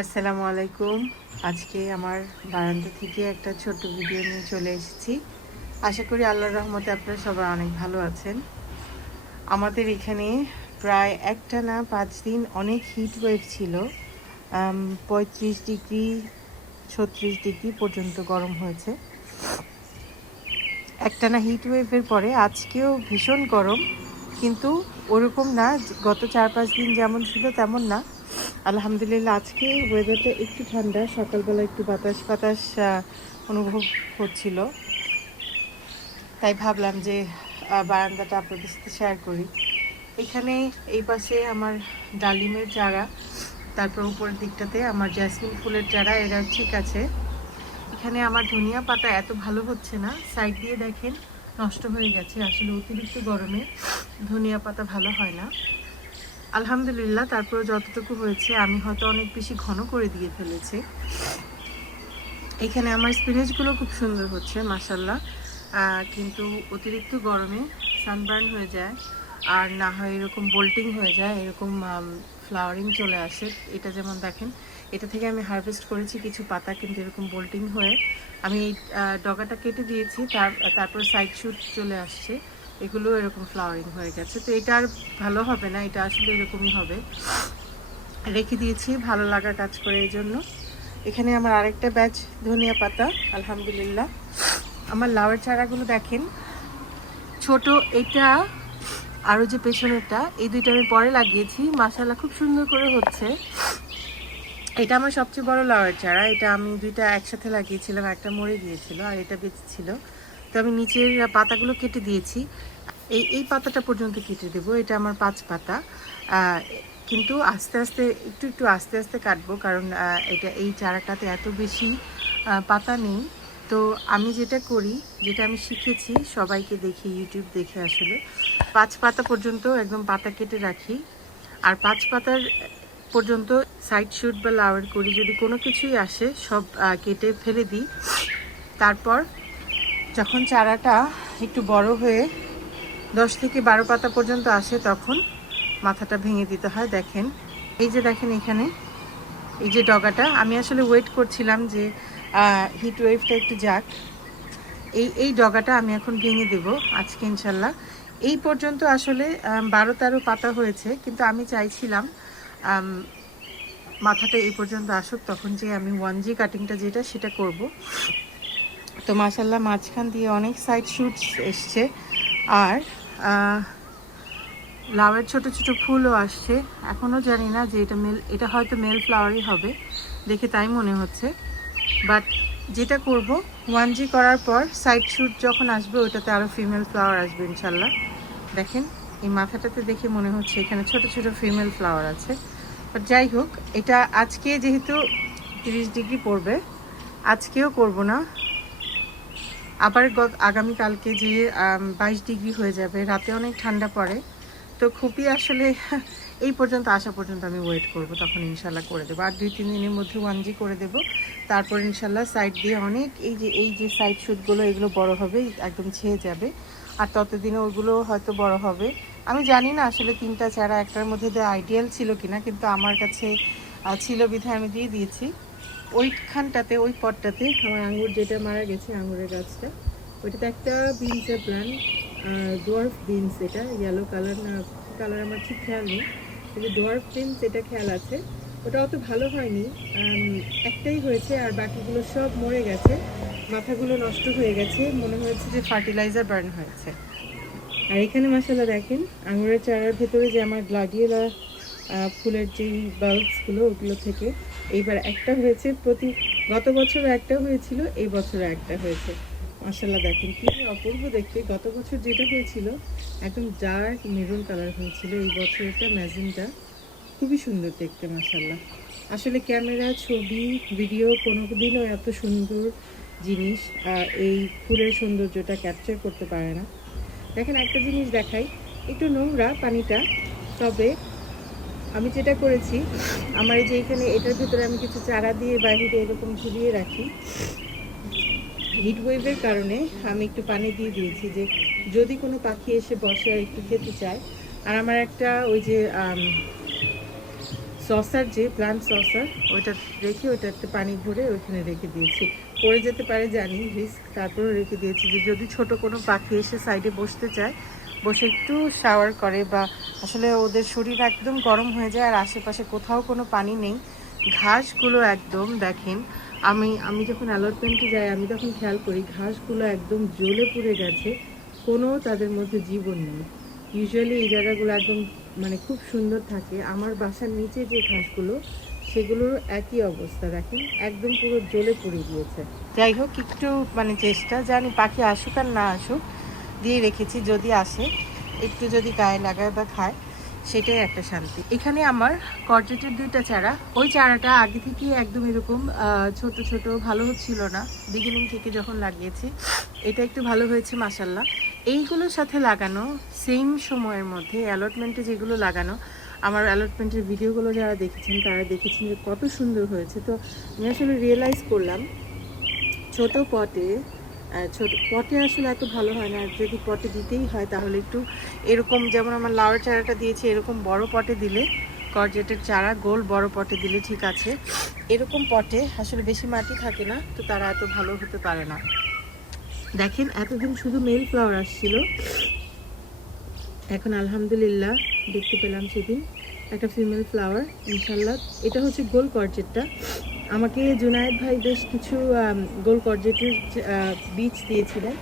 আসসালামু আলাইকুম। আজকে আমার বারান্দা থেকে একটা ছোট্ট ভিডিও নিয়ে চলে এসেছি। আশা করি আল্লাহর রহমতে আপনারা সবাই অনেক ভালো আছেন। আমাদের এখানে প্রায় একটা না পাঁচ দিন অনেক হিট ওয়েভ ছিল। পঁয়ত্রিশ ডিগ্রি, ছত্রিশ ডিগ্রি পর্যন্ত গরম হয়েছে। একটানা হিট ওয়েভের পরে আজকেও ভীষণ গরম। কিন্তু ওরকম না, গত চার পাঁচ দিন যেমন ছিল তেমন না। আলহামদুলিল্লাহ, আজকে ওয়েদারটা একটু ঠান্ডা। সকালবেলা একটু বাতাস বাতাস অনুভব হচ্ছিল। তাই ভাবলাম যে বারান্দাটা আপনাদের সাথে শেয়ার করি। এখানে এই পাশে আমার ডালিমের চারা, তারপর উপরের দিকটাতে আমার জ্যাসমিন ফুলের চারা, এরা ঠিক আছে। এখানে আমার ধনিয়া পাতা এত ভালো হচ্ছে না সাইড দিয়ে দেখেন নষ্ট হয়ে গেছে, আসলে অতিরিক্ত গরমে ধনিয়া পাতা ভালো হয় না। আলহামদুলিল্লাহ তারপরে যতটুকু হয়েছে, আমি হয়তো অনেক বেশি ঘন করে দিয়ে ফেলেছি। এখানে আমার স্পিনেচগুলো খুব সুন্দর হচ্ছে মাসাল্লাহ কিন্তু অতিরিক্ত গরমে সানবার্ন হয়ে যায়, আর না হয় এরকম বোল্টিং হয়ে যায়, এরকম ফ্লাওয়ারিং চলে আসে। এটা যেমন দেখেন, এটা থেকে আমি হারভেস্ট করেছি কিছু পাতা, কিন্তু এরকম বোল্টিং হয়ে, আমি এই ডগাটা কেটে দিয়েছি, তার, তারপর সাইড শুট চলে আসছে। এগুলো এরকম ফ্লাওয়ারিং হয়ে গেছে। তো এটা আর ভালো হবে না, এটা আসলে এরকমই হবে। রেখে দিয়েছি, ভালো লাগা কাজ করে এই জন্য। এখানে আমার আরেকটা ব্যাচ ধনিয়া পাতা, আলহামদুলিল্লাহ। আমার লাউয়ের চারাগুলো দেখেন। ছোট এটা আরও যে পেছনেরটা, এই দুইটা আমি পরে লাগিয়েছি। মাসালা খুব সুন্দর করে হচ্ছে। এটা আমার সবচেয়ে বড় লাউয়ের চারা। এটা আমি দুইটা একসাথে লাগিয়েছিলাম, একটা মরে গিয়েছিল আর এটা বেঁচে ছিল তো আমি নিচের পাতাগুলো কেটে দিয়েছি। এই এই পাতাটা পর্যন্ত কেটে দেবো, এটা আমার পাঁচ পাতা। কিন্তু আস্তে আস্তে, একটু একটু আস্তে আস্তে কাটবো কারণ এটা, এই চারাটাতে এত বেশি পাতা নেই। তো আমি যেটা করি, যেটা আমি শিখেছি, সবাইকে দেখি, ইউটিউব দেখে আসলে, পাঁচ পাতা পর্যন্ত একদম পাতা কেটে রাখি। আর পাঁচ পাতার পর্যন্ত সাইড শুট বা লাওয়ার করি যদি কোনো কিছুই আসে, সব কেটে ফেলে দিই। তারপর যখন চারাটা একটু বড় হয়ে দশ থেকে বারো পাতা পর্যন্ত আসে, তখন মাথাটা ভেঙে দিতে হয়, দেখেন। এই যে দেখেন এখানে, এই যে ডগাটা, আমি আসলে ওয়েট করছিলাম যে হিট ওয়েভটা একটু যাক। এই এই ডগাটা আমি এখন ভেঙে দেব আজকে, ইনশাল্লাহ। এই পর্যন্ত আসলে বারো তেরো পাতা হয়েছে, কিন্তু আমি চাইছিলাম মাথাটা এই পর্যন্ত আসুক, তখন যে আমি ওয়ান জি কাটিংটা যেটা, সেটা করব। তো মাসাল্লাহ মাঝখান দিয়ে অনেক সাইড শুটস এসছে। আর লাউয়ের ছোট ছোট ফুলও আসছে। এখনও জানি না যে এটা মেল এটা হয়তো মেল ফ্লাওয়ারই হবে। দেখে তাই মনে হচ্ছে। বাট যেটা করব ওয়ান জি করার পর সাইড শুট যখন আসবে ওটাতে আরও ফিমেল ফ্লাওয়ার আসবে ইনশাল্লাহ দেখেন, এই মাথাটাতে দেখে মনে হচ্ছে এখানে ছোট ছোট ফিমেল ফ্লাওয়ার আছে। বাট যাই হোক, এটা আজকে যেহেতু তিরিশ ডিগ্রি পড়বে, আজকেও করব না। আবার আগামীকালকে যে বাইশ ডিগ্রি হয়ে যাবে, রাতে অনেক ঠান্ডা পড়ে। তো খুবই আসলে এই পর্যন্ত, আসা পর্যন্ত আমি ওয়েট করব, তখন ইনশাল্লাহ করে দেবো। আর দুই, তিন দিনের মধ্যে ওয়ান জি করে দেব। তারপর ইনশাল্লাহ সাইড দিয়ে অনেক, এই যে এই যে সাইড শুটগুলো এগুলো বড় হবে, একদম ছেয়ে যাবে। আর ততদিনে ওগুলো হয়তো বড় হবে। আমি জানি না আসলে তিনটা চারা একটার মধ্যে আইডিয়াল ছিল কিনা, কিন্তু আমার কাছে ছিল বিধায় আমি দিয়ে দিয়েছি। ওইখানটাতে, ওই পটটাতে আমার আঙুর যেটা মারা গেছে আঙুরের গাছটা, ওইটাতে একটা বিনসের প্ল্যান ডোয়ার্ফ বিনস এটা ইয়েলো কালার না কালার আমার ঠিক খেয়াল নেই, কিন্তু ডোয়ার্ফ বিনস এটা খেয়াল আছে, ওটা অত ভালো হয়নি একটাই হয়েছে আর বাকিগুলো সব মরে গেছে, মাথাগুলো নষ্ট হয়ে গেছে, মনে হয়েছে যে ফার্টিলাইজার বার্ন হয়েছে। আর এখানে মশলা দেখেন আঙুরের চারার ভেতরে যে আমার গ্লাডিওলা ফুলের যেই বাল্বসগুলো ওগুলো থেকে এইবার একটা হয়েছে, প্রতি গত বছর একটা হয়েছিল, এই বছর একটা হয়েছে। মাসাল্লাহ দেখেন কি অপূর্ব দেখতে। গত বছর যেটা হয়েছিল, একদম ডার্ক মেরুন কালার হয়েছিল। এই বছর এটা ম্যাজিনটা খুবই সুন্দর দেখতে মাসাল্লাহ আসলে ক্যামেরা, ছবি, ভিডিও কোনো দিনও এত সুন্দর জিনিস এই ফুলের সৌন্দর্যটা ক্যাপচার করতে পারে না। দেখেন একটা জিনিস দেখাই, একটু নোংরা পানিটা, তবে আমি যেটা করেছি, আমার যে এখানে এটার ভিতরে আমি কিছু চারা দিয়ে বাইরে এরকম ঝুলিয়ে রাখি। হিট ওয়েভের কারণে আমি একটু পানি দিয়ে দিয়েছি যে যদি কোনো পাখি এসে বসে আর একটু খেতে চায়। আর আমার একটা ওই যে সসার যে প্লান্ট সসার ওইটা রেখে ওইটাতে পানি ভরে ওইখানে রেখে দিয়েছি। পড়ে যেতে পারে জানি রিস্ক তারপরেও রেখে দিয়েছি যে যদি ছোট কোনো পাখি এসে সাইডে বসতে চায় বসে একটু শাওয়ার করে বা আসলে ওদের শরীর একদম গরম হয়ে যায় আর আশেপাশে কোথাও কোনো পানি নেই। ঘাসগুলো একদম দেখেন, আমি আমি যখন অ্যালটমেন্টে যাই, আমি তখন খেয়াল করি ঘাসগুলো একদম জ্বলে পুড়ে গেছে, কোনো তাদের মধ্যে জীবন নেই। ইউজুয়ালি এই জায়গাগুলো একদম মানে খুব সুন্দর থাকে। আমার বাসার নিচে যে ঘাসগুলো, সেগুলোর একই অবস্থা দেখেন, একদম পুরো জ্বলে পুড়ে গিয়েছে। যাই হোক, একটু মানে চেষ্টা, জানি পাখি আসুক আর না আসুক দিয়ে রেখেছি, যদি আসে, একটু যদি গায়ে লাগায় বা খায়, সেটাই একটা শান্তি। এখানে আমার করজেটের দুইটা চারা। ওই চারাটা আগে থেকে একদম এরকম ছোট ছোট, ভালো হচ্ছিল না। বিগিনিং থেকে যখন লাগিয়েছি, এটা একটু ভালো হয়েছে মাসাল্লাহ এইগুলোর সাথে লাগানো সেম সময়ের মধ্যে অ্যালটমেন্টে যেগুলো লাগানো, আমার অ্যালটমেন্টের ভিডিওগুলো যারা দেখেছেন, তারা দেখেছেন যে কত সুন্দর হয়েছে। তো আমি আসলে রিয়েলাইজ করলাম, ছোট পটে ছোট পটে আসলে এত ভালো হয় না। যদি পটে দিতেই হয়, তাহলে একটু এরকম যেমন আমার লাউয়ের চারাটা দিয়েছি, এরকম বড় পটে দিলে করজেটের চারা, গোল বড় পটে দিলে ঠিক আছে। এরকম পটে আসলে বেশি মাটি থাকে না, তো তারা এত ভালো হতে পারে না। দেখেন, এতদিন শুধু মেল ফ্লাওয়ার আসছিল। এখন আলহামদুলিল্লাহ দেখতে পেলাম সেদিন। একটা ফিমেল ফ্লাওয়ার, ইনশাল্লাহ। এটা হচ্ছে গোল করজেটটা আমাকে জুনায়েদ ভাই বেশ কিছু গোল করজেটের বীজ দিয়েছিলেন।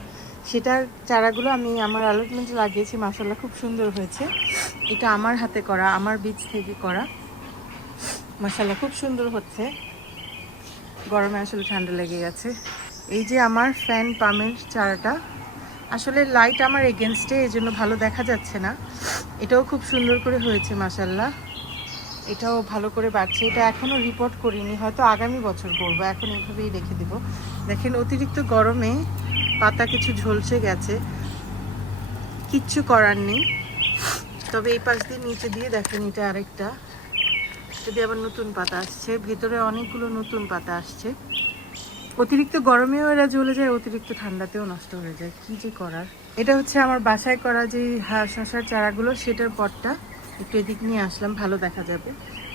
সেটার চারাগুলো আমি আমার অ্যালটমেন্টে লাগিয়েছি মাসাল্লাহ খুব সুন্দর হয়েছে। এটা আমার হাতে করা, আমার বীজ থেকে করা। মাসাল্লাহ খুব সুন্দর হচ্ছে। গরমে আসলে ঠান্ডা লেগে গেছে। এই যে আমার ফ্যান পামের চারাটা, আসলে লাইট আমার এগেনস্টে এই জন্য ভালো দেখা যাচ্ছে না। এটাও খুব সুন্দর করে হয়েছে মাসাল্লাহ এটাও ভালো করে বাড়ছে। এটা এখনও রিপোর্ট করিনি, হয়তো আগামী বছর করব, এখন এইভাবেই রেখে দেব। দেখেন, অতিরিক্ত গরমে পাতা কিছু ঝলসে গেছে। কিচ্ছু করার নেই। তবে এই পাশ দিয়ে নিচে দিয়ে দেখেন এটা আরেকটা। যদি আবার নতুন পাতা আসছে, ভেতরে অনেকগুলো নতুন পাতা আসছে। অতিরিক্ত গরমেও এরা জ্বলে যায়, অতিরিক্ত ঠান্ডাতেও নষ্ট হয়ে যায়। কি যে করার? এটা হচ্ছে আমার বাসায় করা যে শশার চারাগুলো, সেটার পটটা। একটু এদিক নিয়ে আসলাম, ভালো দেখা যাবে।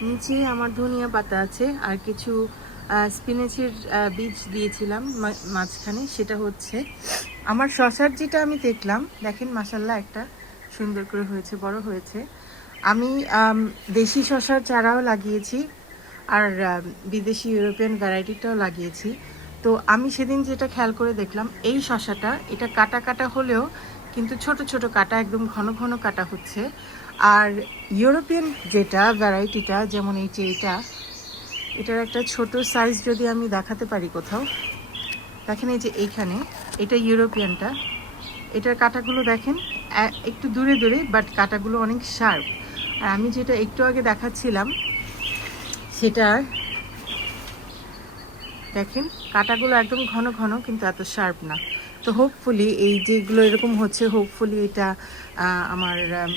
নিচে আমার ধনিয়া পাতা আছে, আর কিছু স্পিনেচের বীজ দিয়েছিলাম মাঝখানে, সেটা হচ্ছে, আমার শশার যেটা আমি দেখলাম, দেখেন মাসাল্লাহ একটা সুন্দর করে হয়েছে, বড় হয়েছে। আমি দেশি শশার চারাও লাগিয়েছি, আর বিদেশি ইউরোপিয়ান ভ্যারাইটিটাও লাগিয়েছি। তো আমি সেদিন যেটা খেয়াল করে দেখলাম, এই শশাটা, এটা কাটা কাটা হলেও কিন্তু ছোট ছোট কাটা, একদম ঘন ঘন কাটা হচ্ছে। আর ইউরোপিয়ান যেটা, ভ্যারাইটিটা, যেমন এই যে এটা, এটার একটা ছোট সাইজ যদি আমি দেখাতে পারি কোথাও। দেখেন এই যে এইখানে, এটা ইউরোপিয়ানটা। এটার কাটাগুলো দেখেন একটু দূরে দূরে বাট কাটাগুলো অনেক শার্প আর আমি যেটা একটু আগে দেখাচ্ছিলাম, সেটার দেখেন কাটাগুলো একদম ঘন ঘন কিন্তু এত শার্প না। তো হোপফুলি এই যেগুলো এরকম হচ্ছে হোপফুলি এটা আমার আম,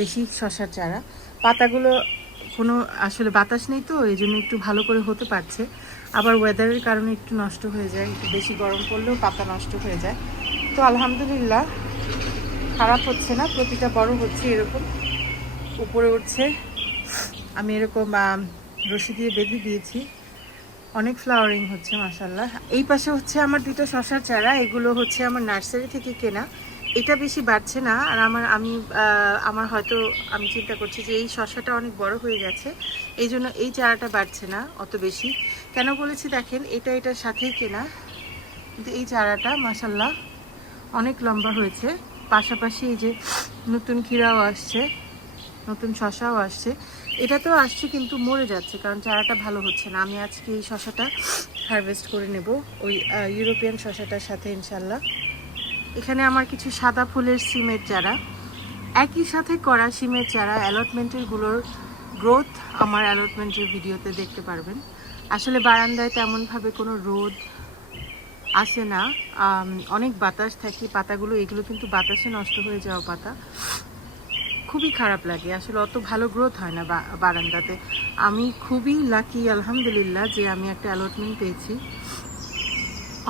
দেশি শশার চারা। পাতাগুলো কোনো আসলে বাতাস নেই তো এই জন্য একটু ভালো করে হতে পারছে। আবার ওয়েদারের কারণে একটু নষ্ট হয়ে যায় একটু বেশি গরম পড়লেও পাতা নষ্ট হয়ে যায়। তো আলহামদুলিল্লাহ খারাপ হচ্ছে না প্রতিটা বড় হচ্ছে এরকম। উপরে উঠছে আমি এরকম রশি দিয়ে বেঁধে দিয়েছি। অনেক ফ্লাওয়ারিং হচ্ছে মাসাল্লাহ এই পাশে হচ্ছে আমার দুটো শশার চারা, এগুলো হচ্ছে আমার নার্সারি থেকে কেনা। এটা বেশি বাড়ছে না, আর আমার, আমি আমার হয়তো, আমি চিন্তা করছি যে এই শশাটা অনেক বড় হয়ে গেছে, এই জন্য এই চারাটা বাড়ছে না অত বেশি। কেন বলেছি, দেখেন, এটা এটার সাথেই কেনা। কিন্তু এই চারাটা মাসাল্লাহ অনেক লম্বা হয়েছে। পাশাপাশি এই যে নতুন ক্ষীরাও আসছে। নতুন শশাও আসছে। এটা তো আসছে কিন্তু মরে যাচ্ছে, কারণ চারাটা ভালো হচ্ছে না। আমি আজকে এই শশাটা হারভেস্ট করে নেব। ওই ইউরোপিয়ান শশাটার সাথে ইনশাল্লাহ এখানে আমার কিছু সাদা ফুলের সিমের চারা। একই সাথে করা সিমের চারা অ্যালটমেন্টেরগুলোর গ্রোথ আমার অ্যালটমেন্টের ভিডিওতে দেখতে পারবেন। আসলে বারান্দায় তেমনভাবে কোনো রোদ আসে না। অনেক বাতাস থাকে। পাতাগুলো, এগুলো কিন্তু বাতাসে নষ্ট হয়ে যাওয়া পাতা। খুবই খারাপ লাগে। আসলে অত ভালো গ্রোথ হয় না বারান্দাতে। আমি খুবই লাকি আলহামদুলিল্লাহ, যে আমি একটা অ্যালটমেন্ট পেয়েছি।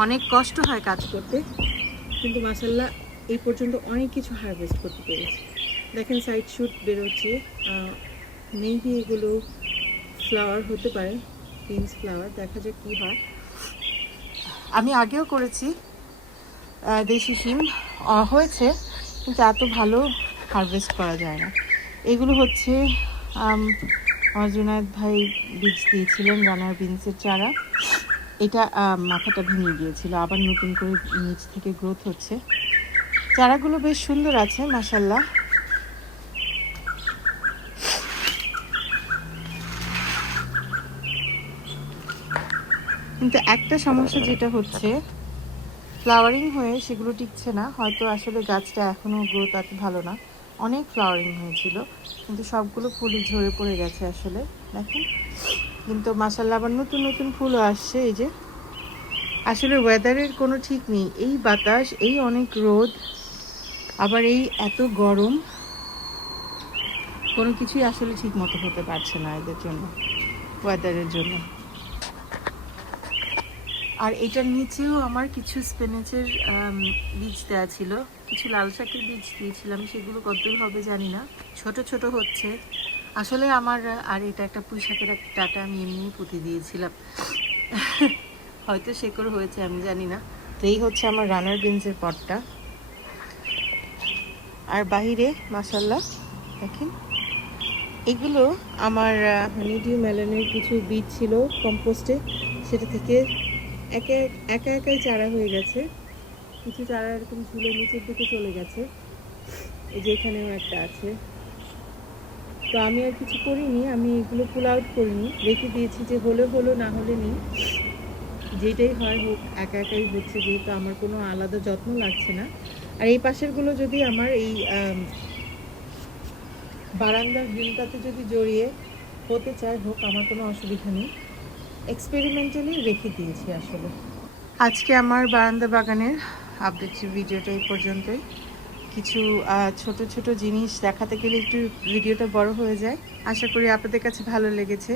অনেক কষ্ট হয় কাজ করতে, কিন্তু মাসাল্লাহ এই পর্যন্ত অনেক কিছু হারভেস্ট করতে পেরেছি। দেখেন সাইড শুট বেরোচ্ছে মেবি এগুলো ফ্লাওয়ার হতে পারে পিঙ্ক ফ্লাওয়ার দেখা যাক কী হয়। আমি আগেও করেছি দেশি সিম হয়েছে, কিন্তু এত ভালো হারভেস্ট করা যায় না। এগুলো হচ্ছে আম, আমার জুনায়দ ভাই বীজ দিয়েছিলেন রানার বিনসের চারা। এটা মাথাটা ভেঙে গিয়েছিল আবার নতুন করে নিচ থেকে গ্রোথ হচ্ছে। চারাগুলো বেশ সুন্দর আছে মাসাল্লাহ কিন্তু একটা সমস্যা যেটা হচ্ছে ফ্লাওয়ারিং হয়ে সেগুলো টিকছে না হয়তো আসলে গাছটা এখনও গ্রোথ এত ভালো না। অনেক ফ্লাওয়ারিং হয়েছিল, কিন্তু সবগুলো ফুলই ঝরে পড়ে গেছে আসলে, দেখেন। কিন্তু মাসাল্লাহ আবার নতুন নতুন ফুলও আসছে, এই যে। আসলে ওয়েদারের কোনো ঠিক নেই, এই বাতাস, এই অনেক রোদ, আবার এই এত গরম, কোনো কিছুই আসলে ঠিক মতো হতে পারছে না এদের জন্য ওয়েদারের জন্য। আর এটার নিচেও আমার কিছু স্পিনেচের বীজ দেওয়া ছিল। কিছু লাল শাকের বীজ দিয়েছিলাম, সেগুলো কতদূর হবে জানি না। ছোট ছোট হচ্ছে। আসলে আমার, আর এটা একটা পুঁই শাকের একটা টাটা আমি এমনি পুঁতে দিয়েছিলাম। হয়তো শেকড় হয়েছে, আমি জানি না। তো এই হচ্ছে আমার রানার বিনসের পটটা। আর বাহিরে মাসাল্লাহ দেখেন। এগুলো আমার হানিডিউ মেলনের কিছু বীজ ছিল কম্পোস্টে সেটা থেকে একে, একা একাই চারা হয়ে গেছে। কিছু চারা এরকম ঝুলে নিচের দিকে চলে গেছে। এই যে এখানেও একটা আছে। তো আমি আর কিছু করিনি, আমি এগুলো পুল আউট করিনি। রেখে দিয়েছি যে হলে, হলো, না হলে নি যেটাই হয় হোক, একা একাই হচ্ছে যেহেতু আমার কোনো আলাদা যত্ন লাগছে না। আর এই পাশেরগুলো যদি আমার এই বারান্দার গ্রিলটাতে যদি জড়িয়ে হতে চায়, হোক, আমার কোনো অসুবিধা নেই। এক্সপেরিমেন্টালি রেখে দিয়েছি আসলে। আজকে আমার বারান্দা বাগানের আপডেট ভিডিওটা এই পর্যন্তই। কিছু ছোট ছোট জিনিস দেখাতে গেলে একটু ভিডিওটা বড় হয়ে যায়। আশা করি আপনাদের কাছে ভালো লেগেছে।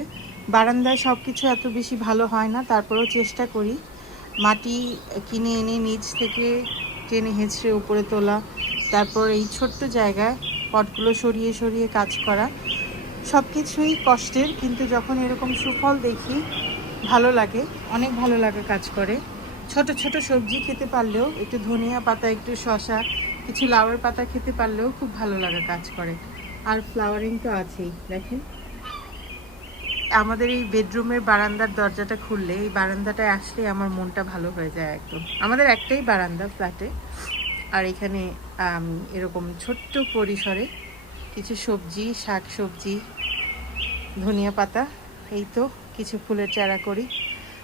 বারান্দায় সব কিছু এত বেশি ভালো হয় না, তারপরেও চেষ্টা করি। মাটি কিনে এনে নিচ থেকে টেনে হেঁচড়ে উপরে তোলা, তারপর এই ছোট্ট জায়গায় পটগুলো সরিয়ে সরিয়ে কাজ করা। সব কিছুই কষ্টের, কিন্তু যখন এরকম সুফল দেখি, ভালো লাগে, অনেক ভালো লাগা কাজ করে। ছোট ছোট সবজি খেতে পারলেও, একটু ধনিয়া পাতা, একটু শশা কিছু লাউয়ের পাতা খেতে পারলেও খুব ভালো লাগা কাজ করে। আর ফ্লাওয়ারিং তো আছেই, দেখেন। আমাদের এই বেডরুমের বারান্দার দরজাটা খুললে, এই বারান্দাটায় আসলে আমার মনটা ভালো হয়ে যায় একদম। আমাদের একটাই বারান্দা ফ্ল্যাটে, আর এখানে এরকম ছোট্ট পরিসরে কিছু সবজি, শাক সবজি ধনিয়া পাতা, এই তো কিছু ফুলের চারা করি।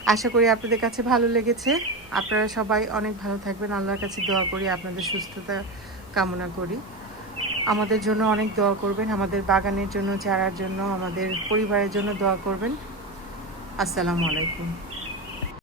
আশা করি আপনাদের কাছে ভালো লেগেছে। আপনারা সবাই অনেক ভালো থাকবেন। আল্লাহর কাছে দোয়া করি, আপনাদের সুস্থতা কামনা করি। আমাদের জন্য অনেক দোয়া করবেন, আমাদের বাগানের জন্য, চারার জন্য, আমাদের পরিবারের জন্য দোয়া করবেন। আসসালামু আলাইকুম।